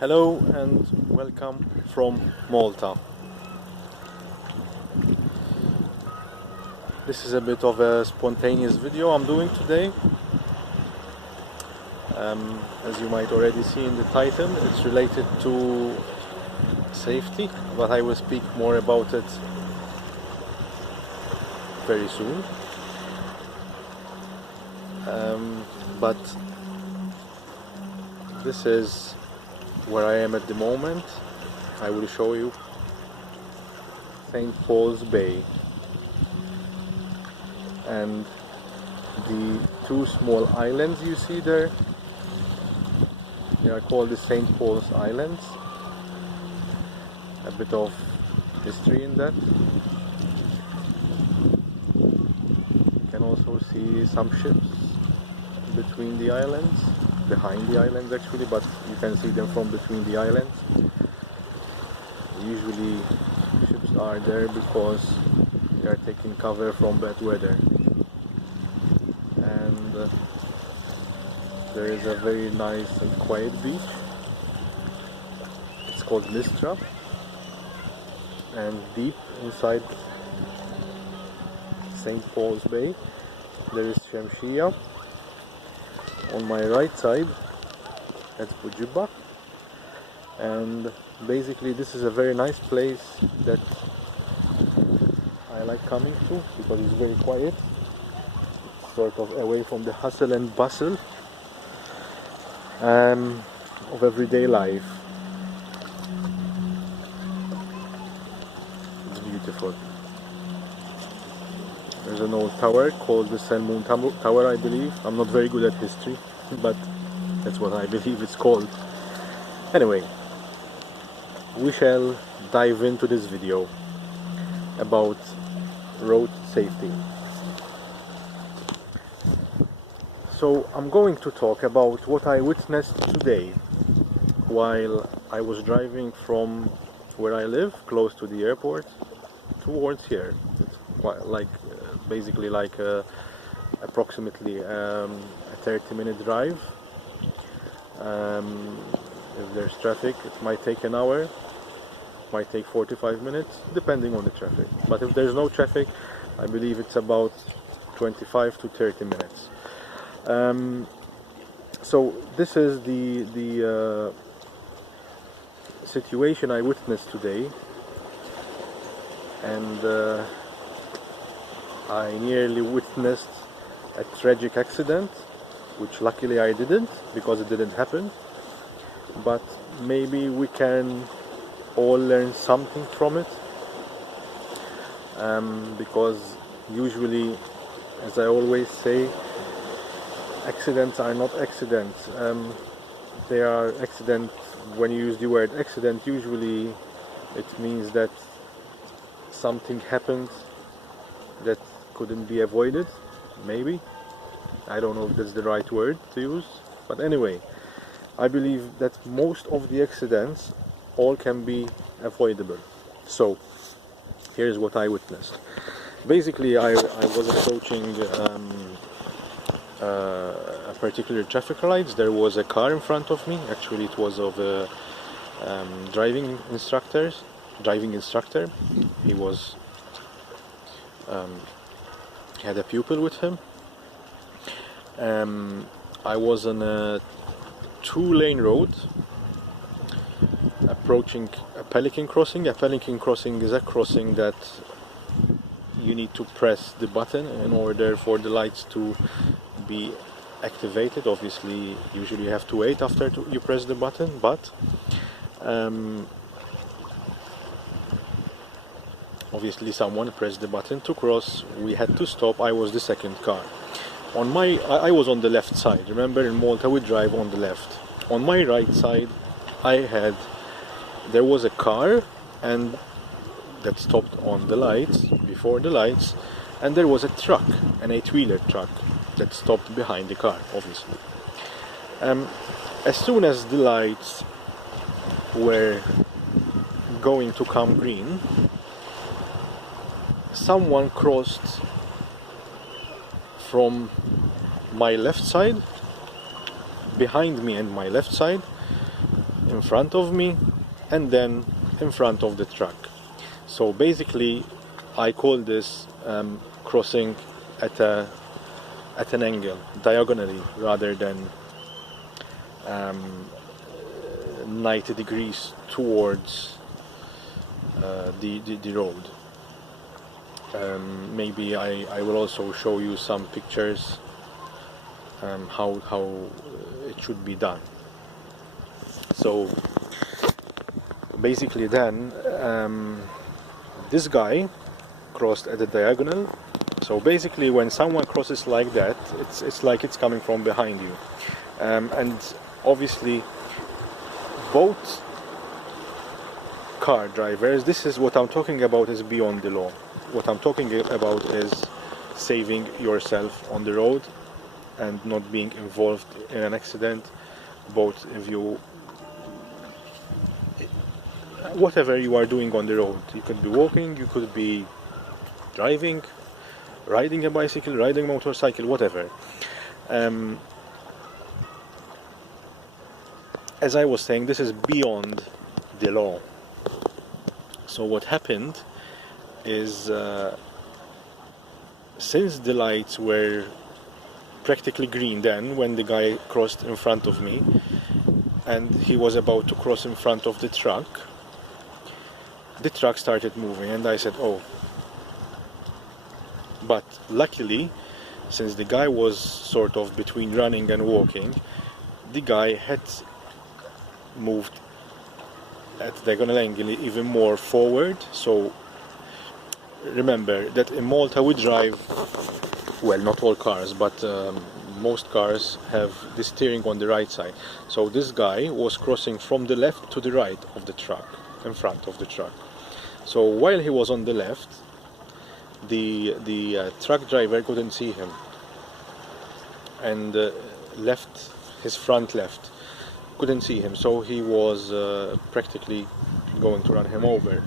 Hello and welcome from Malta. This is a bit of a spontaneous video I'm doing today. As you might already see in the title, it's related to safety, but I will speak more about it very soon. But this is where I am at the moment. I will show you Saint Paul's Bay and the two small islands you see there. They are called the Saint Paul's Islands. A bit of history in that. You can also see some ships between the islands, behind the islands actually, but you can see them from between the islands. Usually ships are there because they are taking cover from bad weather. And there is a very nice and quiet beach. It's called Mistra, and deep inside Saint Paul's Bay there is Xemxija. On my right side that's Bugibba, and basically this is a very nice place that I like coming to because it's very quiet, sort of away from the hustle and bustle of everyday life. It's beautiful. There's an old tower called the Selmun Tower, I believe. I'm not very good at history, but that's what I believe it's called. Anyway, we shall dive into this video about road safety. So I'm going to talk about what I witnessed today while I was driving from where I live, close to the airport, towards here. It's basically approximately a 30-minute drive. If there's traffic, it might take an hour, might take 45 minutes, depending on the traffic. But if there's no traffic, I believe it's about 25 to 30 minutes. So this is the situation I witnessed today, and I nearly witnessed a tragic accident, which luckily I didn't, because it didn't happen. But maybe we can all learn something from it, because usually, as I always say, accidents are not accidents. They are accidents. When you use the word accident, usually it means that something happened that couldn't be avoided. Maybe, I don't know if that's the right word to use, but anyway, I believe that most of the accidents all can be avoidable. So here's what I witnessed. Basically, I was approaching a particular traffic lights. There was a car in front of me. Actually, it was of a driving instructor. He was had a pupil with him. I was on a 2-lane road approaching a pelican crossing. A pelican crossing is a crossing that you need to press the button in order for the lights to be activated. Obviously, usually you have to wait after you press the button, but obviously someone pressed the button to cross. We had to stop. I was the second car. I was on the left side. Remember, in Malta we drive on the left. On my right side there was a car and that stopped on the lights, before the lights, and there was a truck, an 8-wheeler truck, that stopped behind the car, obviously. As soon as the lights were going to come green, someone crossed from my left side, behind me and my left side, in front of me and then in front of the truck. So basically I call this crossing at an angle, diagonally, rather than 90 degrees towards the road. Maybe I will also show you some pictures how it should be done. So basically then this guy crossed at a diagonal. So basically when someone crosses like that, it's like it's coming from behind you, and obviously both car drivers, this is what I'm talking about, is beyond the law. What I'm talking about is saving yourself on the road and not being involved in an accident. Both if you, whatever you are doing on the road, you could be walking, you could be driving, riding a bicycle, riding a motorcycle, whatever. As I was saying, this is beyond the law. So what happened is, since the lights were practically green then when the guy crossed in front of me, and he was about to cross in front of the truck started moving, and I said, oh. But luckily, since the guy was sort of between running and walking, the guy had moved at diagonal angle even more forward. So remember that in Malta we drive, well, not all cars, but most cars have the steering on the right side. So this guy was crossing from the left to the right of the truck, in front of the truck. So while he was on the left, the truck driver couldn't see him, and his front left couldn't see him, so he was practically going to run him over.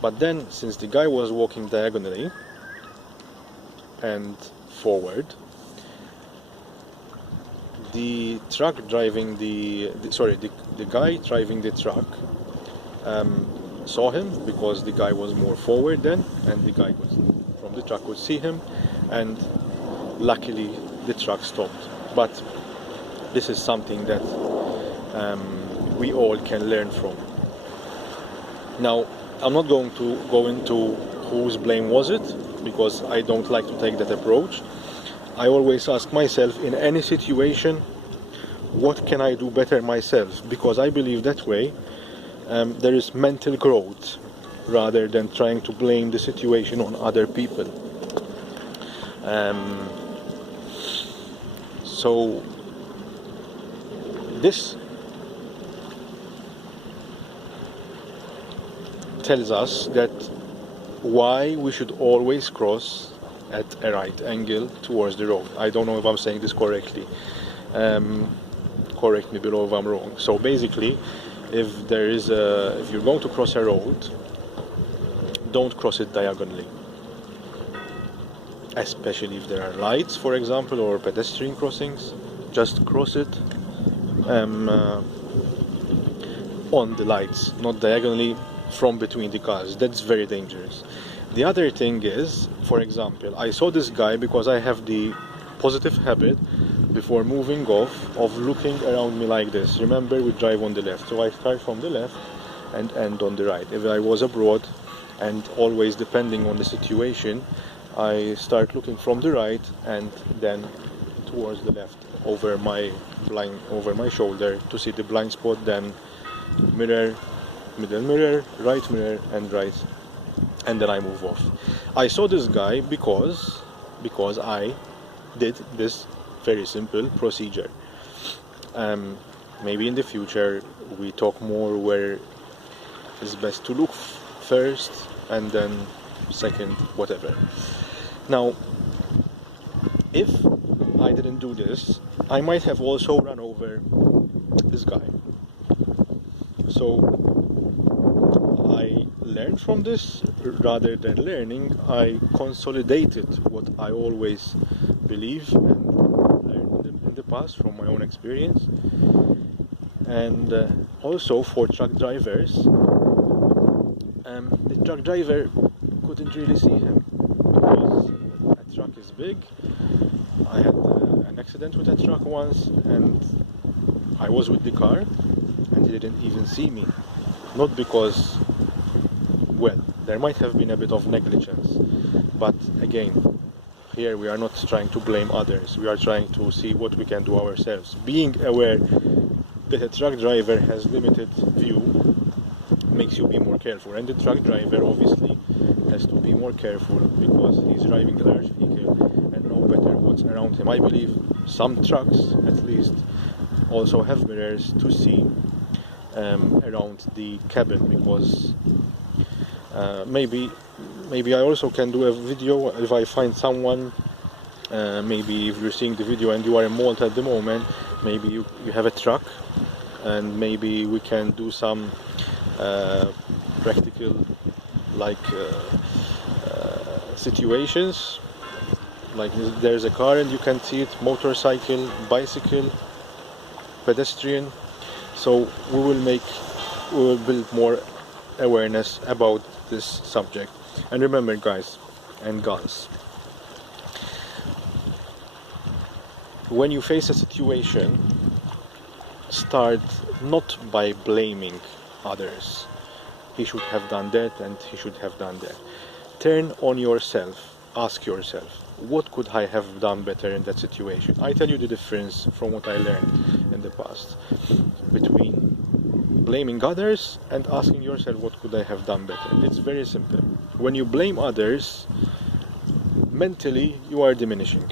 But then, since the guy was walking diagonally and forward, the guy driving the truck saw him, because the guy was more forward then, and the guy from the truck could see him, and luckily the truck stopped. But this is something that we all can learn from. Now, I'm not going to go into whose blame was it, because I don't like to take that approach. I always ask myself, in any situation, what can I do better myself? Because I believe that way there is mental growth, rather than trying to blame the situation on other people. So this tells us that why we should always cross at a right angle towards the road. I don't know if I'm saying this correctly. Correct me below if I'm wrong. So basically, if you're going to cross a road, don't cross it diagonally. Especially if there are lights, for example, or pedestrian crossings. Just cross it on the lights, not diagonally from between the cars. That's very dangerous. The other thing is, for example, I saw this guy, because I have the positive habit before moving off of looking around me like this. Remember, we drive on the left, so I start from the left and end on the right. If I was abroad, and always depending on the situation, I start looking from the right and then towards the left, over my shoulder, to see the blind spot, then mirror, middle mirror, right mirror, and right, and then I move off. I saw this guy because I did this very simple procedure. Maybe in the future we talk more where it's best to look first and then second, whatever. Now, if I didn't do this, I might have also run over this guy. So I learned from this. Rather than learning, I consolidated what I always believe and learned in the past from my own experience, And also for truck drivers, the truck driver couldn't really see him because a truck is big. I had an accident with a truck once, and I was with the car and he didn't even see me. Not because, well, there might have been a bit of negligence, but again, here we are not trying to blame others, we are trying to see what we can do ourselves. Being aware that a truck driver has limited view makes you be more careful, and the truck driver obviously has to be more careful because he's driving a large vehicle and know better what's around him. I believe some trucks at least also have mirrors to see around the cabin, because maybe I also can do a video if I find someone. Maybe if you're seeing the video and you are in Malta at the moment, maybe you have a truck, and maybe we can do some practical situations, like there's a car and you can see it, motorcycle, bicycle, pedestrian. So we will build more awareness about this subject. And remember, guys and gals, when you face a situation, start not by blaming others. He should have done that and he should have done that. Turn on yourself. Ask yourself, what could I have done better in that situation? I tell you the difference from what I learned in the past between blaming others and asking yourself, what could I have done better? It's very simple. When you blame others, mentally you are diminishing.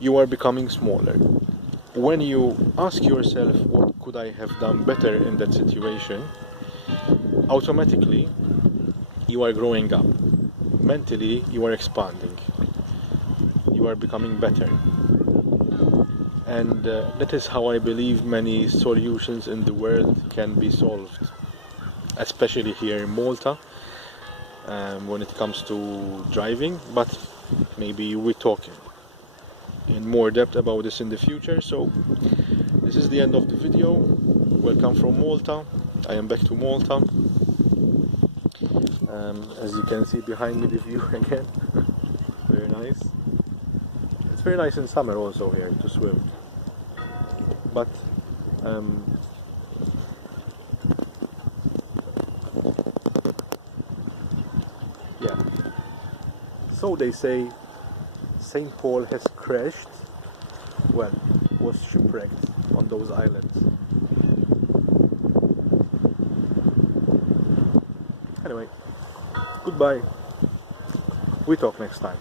You are becoming smaller. When you ask yourself, what could I have done better in that situation, automatically you are growing up. Mentally you are expanding. You are becoming better. And that is how I believe many solutions in the world can be solved, especially here in Malta, when it comes to driving. But maybe we talk in more depth about this in the future. So this is the end of the video. Welcome from Malta. I am back to Malta. As you can see behind me, the view again. Very nice. It's very nice in summer also here to swim. But yeah. So they say Saint Paul has crashed, well, was shipwrecked on those islands. Anyway, goodbye. We talk next time.